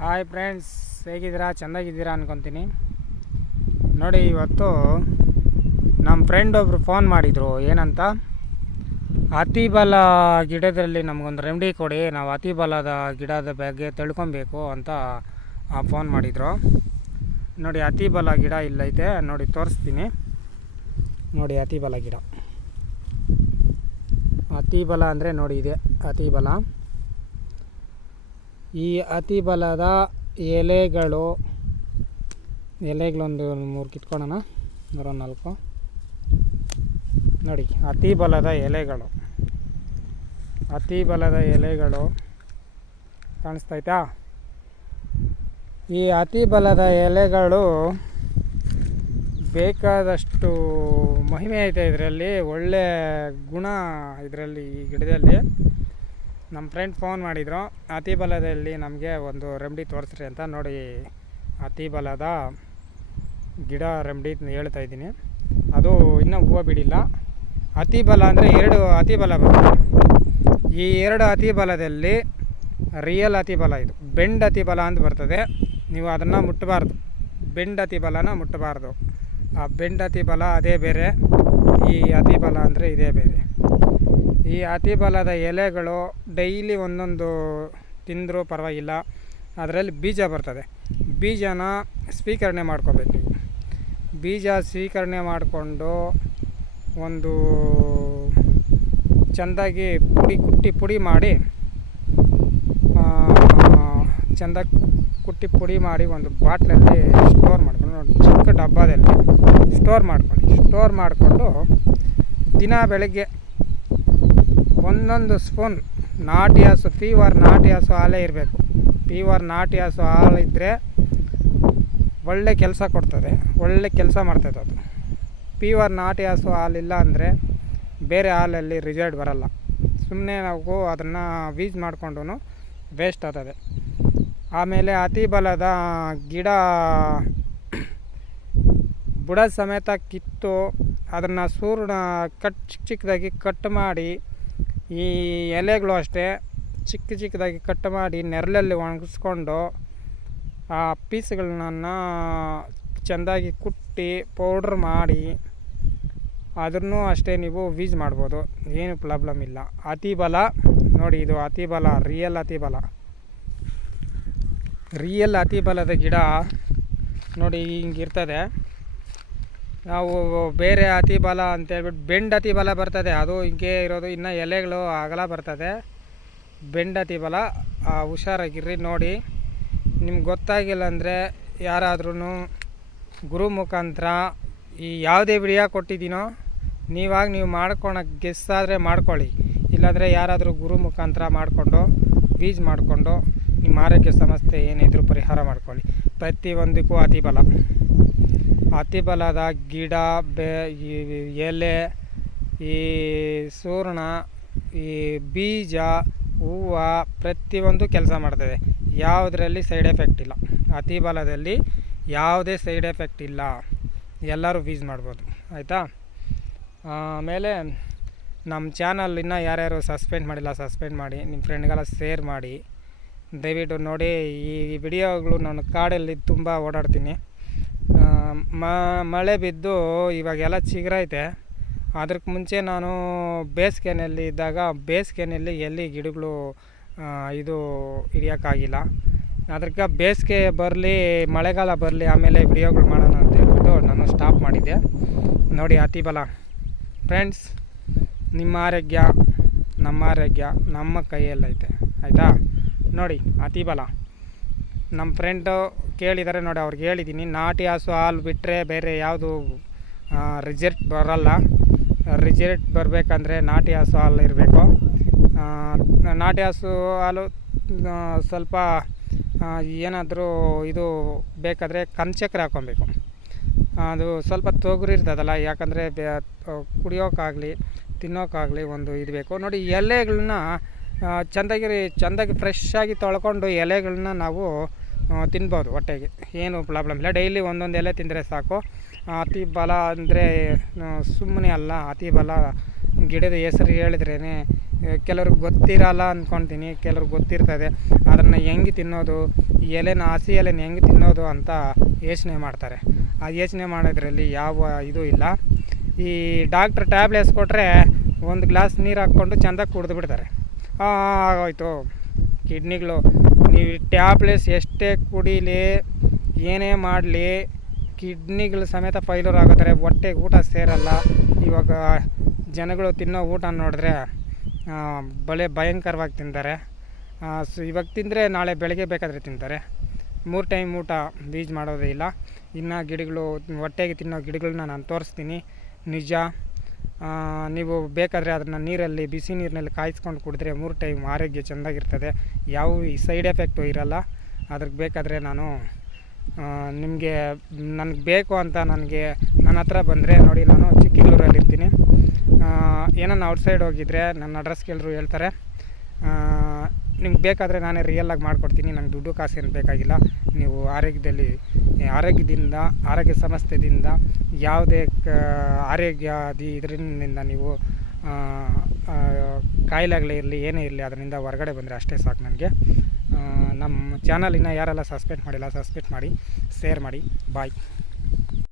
Hi friends, ಹೇಗಿದ್ದೀರಾ? ಚೆಂದಾಗಿದ್ದೀರಾ ಅನ್ಕೊತೀನಿ. ನೋಡಿ, ಇವತ್ತು ನಮ್ಮ ಫ್ರೆಂಡ್ ಒಬ್ಬರು ಫೋನ್ ಮಾಡಿದರು. ಏನಂತ, ಅತಿಬಲ ಗಿಡದಲ್ಲಿ ನಮಗೊಂದು ರೆಮಿಡಿ ಕೊಡಿ, ನಾವು ಅತಿಬಲದ ಗಿಡದ ಬಗ್ಗೆ ತಿಳ್ಕೊಬೇಕು ಅಂತ ಫೋನ್ ಮಾಡಿದರು. ನೋಡಿ, ಅತಿಬಲ ಗಿಡ ಇಲ್ಲೈತೆ, ನೋಡಿ ತೋರಿಸ್ತೀನಿ. ನೋಡಿ, ಅತಿಬಲ ಗಿಡ. ಅತಿಬಲ ಅಂದರೆ ನೋಡಿ, ಇದೆ ಅತಿಬಲ. ಈ ಅತಿಬಲದ ಎಲೆಗಳೊಂದು 3 ಕಿತ್ಕೊಳ್ಳೋಣ, 4. ನೋಡಿ, ಅತಿಬಲದ ಎಲೆಗಳು ಕಾಣಿಸ್ತೈತಾ? ಈ ಅತಿಬಲದ ಎಲೆಗಳು ಬೇಕಾದಷ್ಟು ಮಹಿಮೆ ಐತೆ ಇದರಲ್ಲಿ, ಒಳ್ಳೆ ಗುಣ ಇದರಲ್ಲಿ, ಈ ಗಿಡದಲ್ಲಿ. ನಮ್ಮ ಫ್ರೆಂಡ್ ಫೋನ್ ಮಾಡಿದರು, ಅತಿಬಲದಲ್ಲಿ ನಮಗೆ ಒಂದು ರೆಮಿಡಿ ತೋರಿಸ್ರಿ ಅಂತ. ನೋಡಿ, ಅತಿಬಲದ ಗಿಡ ರೆಮಿಡಿ ಹೇಳ್ತಾಯಿದ್ದೀನಿ. ಅದು ಇನ್ನೂ ಹೂವು ಬಿಡಿಲ್ಲ. ಅತಿಬಲ ಅಂದರೆ 2 ಅತಿಬಲ ಬರ್ತದೆ. ಈ 2 ಅತಿಬಲದಲ್ಲಿ ರಿಯಲ್ ಅತಿಬಲ ಇದು, ಬೆಂಡ್ ಅತಿಬಲ ಅಂತ ಬರ್ತದೆ. ನೀವು ಅದನ್ನು ಮುಟ್ಟಬಾರ್ದು, ಬೆಂಡ್ ಅತಿಬಲನ ಮುಟ್ಟಬಾರ್ದು. ಆ ಬೆಂಡ್ ಅತಿಬಲ ಅದೇ ಬೇರೆ, ಈ ಅತಿಬಲ ಅಂದರೆ ಇದೇ ಬೇರೆ. ಈ ಅತಿಬಲದ ಎಲೆಗಳು ಡೈಲಿ ಒಂದೊಂದು ತಿಂದರೂ ಪರವಾಗಿಲ್ಲ, ಅದರಲ್ಲಿ ಬೀಜ ಬರ್ತದೆ. ಬೀಜನ ಸ್ವೀಕರಣೆ ಮಾಡ್ಕೋಬೇಕು. ಬೀಜ ಸ್ವೀಕರಣೆ ಮಾಡಿಕೊಂಡು ಒಂದು ಚೆಂದಾಗಿ ಪುಡಿ ಮಾಡಿ ಪುಡಿ ಮಾಡಿ ಒಂದು ಬಾಟ್ಲಲ್ಲಿ ಸ್ಟೋರ್ ಮಾಡ್ಕೊಂಡು, ನೋಡಿ ಚಿಕ್ಕ ಡಬ್ಬದಲ್ಲಿ ಸ್ಟೋರ್ ಮಾಡಿಕೊಂಡು ದಿನ ಬೆಳಗ್ಗೆ ಒಂದೊಂದು ಸ್ಪೂನ್ ನಾಟಿ ಹಸು, ನಾಟಿ ಹಸು ಹಾಲೇ ಇರಬೇಕು. ನಾಟಿ ಹಸು ಹಾಲು ಇದ್ದರೆ ಒಳ್ಳೆ ಕೆಲಸ ಕೊಡ್ತದೆ, ಒಳ್ಳೆ ಕೆಲಸ ಮಾಡ್ತದೆ ಅದು. ನಾಟಿ ಹಸು ಹಾಲಿಲ್ಲ ಅಂದರೆ ಬೇರೆ ಹಾಲಲ್ಲಿ ರಿಸಲ್ಟ್ ಬರಲ್ಲ. ಸುಮ್ಮನೆ ನಾವು ಅದನ್ನು ಯೂಸ್ ಮಾಡಿಕೊಂಡು ವೇಸ್ಟ್ ಆಗ್ತದೆ. ಆಮೇಲೆ ಅತಿಬಲದ ಗಿಡ ಬುಡ ಸಮೇತ ಕಿತ್ತು ಅದನ್ನು ಚಿಕ್ಕದಾಗಿ ಕಟ್ ಮಾಡಿ, ಈ ಎಲೆಗಳು ಅಷ್ಟೇ ಚಿಕ್ಕದಾಗಿ ಕಟ್ ಮಾಡಿ ನೆರಳಲ್ಲಿ ಒಣಗಿಸ್ಕೊಂಡು ಆ ಪೀಸ್ಗಳನ್ನ ಚೆಂದಾಗಿ ಕುಟ್ಟಿ ಪೌಡ್ರ್ ಮಾಡಿ ಅದನ್ನು ಅಷ್ಟೇ ನೀವು ಯೂಸ್ ಮಾಡ್ಬೋದು, ಏನು ಪ್ರಾಬ್ಲಮ್ ಇಲ್ಲ. ಅತಿಬಲ ನೋಡಿ, ಇದು ಅತಿಬಲ, ರಿಯಲ್ ಅತಿಬಲದ ಗಿಡ ನೋಡಿ ಹಿಂಗಿರ್ತದೆ. ನಾವು ಬೇರೆ ಅತಿಬಲ ಅಂತೇಳ್ಬಿಟ್ಟು ಬೆಂಡ್ ಅತಿಬಲ ಬರ್ತದೆ, ಅದು ಹಿಂಗೆ ಇರೋದು. ಇನ್ನು ಎಲೆಗಳು ಅಗಲ ಬರ್ತದೆ. ಬೆಂಡ್ ಅತಿಬಲ, ಹುಷಾರಾಗಿರ್ರಿ. ನೋಡಿ, ನಿಮ್ಗೆ ಗೊತ್ತಾಗಿಲ್ಲ ಅಂದರೆ ಯಾರಾದ್ರೂ ಗುರು ಮುಖಾಂತರ ಈ ಯಾವುದೇ ವಿಡಿಯೋ ಕೊಟ್ಟಿದ್ದೀನೋ ನೀವು ಮಾಡ್ಕೊಳಕ್ಕೆ ಗೆಸ್ ಆದರೆ ಮಾಡ್ಕೊಳ್ಳಿ. ಇಲ್ಲಾಂದರೆ ಯಾರಾದರೂ ಗುರು ಮುಖಾಂತರ ಮಾಡಿಕೊಂಡು ಯೂಸ್ ಮಾಡಿಕೊಂಡು ನಿಮ್ಮ ಆರೋಗ್ಯ ಸಮಸ್ಯೆ ಏನಿದ್ರು ಪರಿಹಾರ ಮಾಡ್ಕೊಳ್ಳಿ. ಪ್ರತಿಯೊಂದಕ್ಕೂ ಅತಿಬಲದ ಗಿಡ, ಎಲೆ, ಈ ಸೂರ್ಣ, ಈ ಬೀಜ, ಹೂವು ಪ್ರತಿಯೊಂದು ಕೆಲಸ ಮಾಡ್ತದೆ. ಯಾವುದರಲ್ಲಿ ಸೈಡ್ ಎಫೆಕ್ಟ್ ಇಲ್ಲ. ಅತಿಬಲದಲ್ಲಿ ಯಾವುದೇ ಸೈಡ್ ಎಫೆಕ್ಟ್ ಇಲ್ಲ, ಎಲ್ಲರೂ ಯೂಸ್ ಮಾಡ್ಬೋದು. ಆಯಿತಾ? ಆಮೇಲೆ ನಮ್ಮ ಚಾನಲ್ ಇನ್ನೂ ಯಾರ್ಯಾರು ಸಬ್ಸ್ಕ್ರೈಬ್ ಮಾಡಿಲ್ಲ, ಸಬ್ಸ್ಕ್ರೈಬ್ ಮಾಡಿ, ನಿಮ್ಮ ಫ್ರೆಂಡ್ಗೆಲ್ಲ ಶೇರ್ ಮಾಡಿ. ದಯವಿಟ್ಟು ನೋಡಿ, ಈ ವಿಡಿಯೋಗಳು ನಾನು ಕಾಡಲ್ಲಿ ತುಂಬ ಓಡಾಡ್ತೀನಿ. ಮಳೆ ಬಿದ್ದು ಇವಾಗೆಲ್ಲ ಚಿಗುರೈತೆ. ಅದಕ್ಕೆ ಮುಂಚೆ ನಾನು ಬೇಸಿಗೆನಲ್ಲಿ ಇದ್ದಾಗ ಬೇಸಿಗೆನಲ್ಲಿ ಎಲ್ಲಿ ಗಿಡಗಳು ಇದು ಹಿಡಿಯೋಕ್ಕಾಗಿಲ್ಲ. ಅದಕ್ಕೆ ಬೇಸಿಗೆ ಬರಲಿ, ಮಳೆಗಾಲ ಬರಲಿ, ಆಮೇಲೆ ವಿಡಿಯೋಗಳು ಮಾಡೋಣ ಅಂತ ಹೇಳ್ಬಿಟ್ಟು ನಾನು ಸ್ಟಾಪ್ ಮಾಡಿದ್ದೆ. ನೋಡಿ, ಅತಿಬಲ ಫ್ರೆಂಡ್ಸ್, ನಿಮ್ಮ ಆರೋಗ್ಯ ನಮ್ಮ ಆರೋಗ್ಯ ನಮ್ಮ ಕೈಯಲ್ಲೈತೆ. ಆಯಿತಾ? ನೋಡಿ, ಅತಿಬಲ ನಮ್ಮ ಫ್ರೆಂಡು ಕೇಳಿದ್ದಾರೆ. ನೋಡಿ, ಅವ್ರಿಗೆ ಹೇಳಿದ್ದೀನಿ, ನಾಟಿ ಹಸು ಹಾಲು ಬಿಟ್ಟರೆ ಬೇರೆ ಯಾವುದು ರಿಸಲ್ಟ್ ಬರಲ್ಲ. ರಿಸಲ್ಟ್ ಬರಬೇಕಂದ್ರೆ ನಾಟಿ ಹಸು ಹಾಲು ಇರಬೇಕು. ನಾಟಿ ಹಸು ಹಾಲು ಸ್ವಲ್ಪ ಏನಾದರೂ ಇದು ಬೇಕಾದರೆ ಕನ್ಚಕ್ರೆ ಹಾಕ್ಕೊಬೇಕು. ಅದು ಸ್ವಲ್ಪ ತೊಗರಿ ಇರ್ತದಲ್ಲ, ಯಾಕಂದರೆ ಕುಡಿಯೋಕ್ಕಾಗಲಿ ತಿನ್ನೋಕ್ಕಾಗಲಿ ಒಂದು ಇದು ಬೇಕು. ನೋಡಿ, ಎಲೆಗಳನ್ನ ಚೆಂದಾಗಿ ಫ್ರೆಶ್ಶಾಗಿ ತೊಳ್ಕೊಂಡು ಎಲೆಗಳನ್ನ ನಾವು ತಿನ್ಬೋದು ಹೊಟ್ಟೆಗೆ, ಏನು ಪ್ರಾಬ್ಲಮ್ ಇಲ್ಲ. ಡೈಲಿ ಒಂದೊಂದು ಎಲೆ ತಿಂದರೆ ಸಾಕು. ಅತಿಬಲ ಅಂದರೆ ಸುಮ್ಮನೆ ಅಲ್ಲ, ಅತಿಬಲ ಗಿಡದ ಹೆಸರು ಹೇಳಿದ್ರೇ ಕೆಲವ್ರಿಗೆ ಗೊತ್ತಿರಲ್ಲ ಅಂದ್ಕೊಳ್ತೀನಿ, ಕೆಲವ್ರಿಗೆ ಗೊತ್ತಿರ್ತದೆ. ಅದನ್ನು ಹೆಂಗೆ ತಿನ್ನೋದು, ಈ ಎಲೆನ ಹಸಿ ಎಲೆನ ಹೆಂಗೆ ತಿನ್ನೋದು ಅಂತ ಯೋಚನೆ ಮಾಡ್ತಾರೆ. ಆ ಯೋಚನೆ ಮಾಡೋದ್ರಲ್ಲಿ ಯಾವ ಇದು ಇಲ್ಲ. ಈ ಡಾಕ್ಟ್ರ್ ಟ್ಯಾಬ್ಲೆಟ್ಸ್ ಕೊಟ್ಟರೆ ಒಂದು ಗ್ಲಾಸ್ ನೀರು ಹಾಕ್ಕೊಂಡು ಚೆಂದಾಗಿ ಕುಡಿದು ಬಿಡ್ತಾರೆ. ಆಗೋಯ್ತು ಕಿಡ್ನಿಗಳು. ನೀವು ಟ್ಯಾಬ್ಲೆಟ್ಸ್ ಎಷ್ಟೇ ಕುಡೀಲಿ ಏನೇ ಮಾಡಲಿ ಕಿಡ್ನಿಗಳು ಸಮೇತ ಫೈಲೂರ್ ಆಗೋತಾರೆ. ಹೊಟ್ಟೆಗೆ ಊಟ ಸೇರಲ್ಲ. ಇವಾಗ ಜನಗಳು ತಿನ್ನೋ ಊಟ ನೋಡಿದ್ರೆ ಭಯಂಕರವಾಗಿ ತಿಂತಾರೆ. ಇವಾಗ ತಿಂದರೆ ನಾಳೆ ಬೆಳಗ್ಗೆ ಬೇಕಾದರೆ ತಿಂತಾರೆ. 3 ಟೈಮ್ ಊಟ ಯೂಸ್ ಮಾಡೋದೇ ಇಲ್ಲ. ಇನ್ನು ಗಿಡಗಳು ಹೊಟ್ಟೆಗೆ ತಿನ್ನೋ ಗಿಡಗಳನ್ನ ನಾನು ತೋರಿಸ್ತೀನಿ ನಿಜ. ನೀವು ಬೇಕಾದರೆ ಅದನ್ನು ನೀರಲ್ಲಿ ಬಿಸಿ ನೀರಿನಲ್ಲಿ ಕಾಯಿಸ್ಕೊಂಡು ಕುಡಿದ್ರೆ 3 ಟೈಮ್ ಆರೋಗ್ಯ ಚೆಂದಾಗಿರ್ತದೆ. ಯಾವ ಸೈಡ್ ಎಫೆಕ್ಟು ಇರೋಲ್ಲ. ಅದ್ರಿಗೆ ಬೇಕಾದರೆ ನಾನು ನಿಮಗೆ ನನಗೆ ಬೇಕು ಅಂತ ನನ್ನ ಹತ್ರ ಬಂದರೆ ನೋಡಿ, ನಾನು ಚಿಕ್ಕಮಗಳೂರಲ್ಲಿರ್ತೀನಿ. ಏನನ್ನ ಔಟ್ಸೈಡ್ ಹೋಗಿದ್ರೆ ನನ್ನ ಅಡ್ರೆಸ್ ಕೇಳಿದ್ರು ಹೇಳ್ತಾರೆ. ನಿಮ್ಗೆ ಬೇಕಾದರೆ ನಾನೇ ರಿಯಲಾಗಿ ಮಾಡಿಕೊಡ್ತೀನಿ. ನಂಗೆ ದುಡ್ಡು ಕಾಸು ಏನು ಬೇಕಾಗಿಲ್ಲ. ನೀವು ಆರೋಗ್ಯ ಸಮಸ್ಯೆದಿಂದ ಯಾವುದೇ ಇದರಿಂದ ನೀವು ಕಾಯಿಲೆಗಳೇ ಇರಲಿ ಏನೇ ಇರಲಿ ಅದರಿಂದ ಹೊರಗಡೆ ಬಂದರೆ ಅಷ್ಟೇ ಸಾಕು ನನಗೆ. ನಮ್ಮ ಚಾನಲ್ ಇನ್ನೂ ಯಾರೆಲ್ಲ ಸಬ್ಸ್ಕ್ರೈಬ್ ಮಾಡಿಲ್ಲ ಸಬ್ಸ್ಕ್ರೈಬ್ ಮಾಡಿ, ಶೇರ್ ಮಾಡಿ. ಬಾಯ್.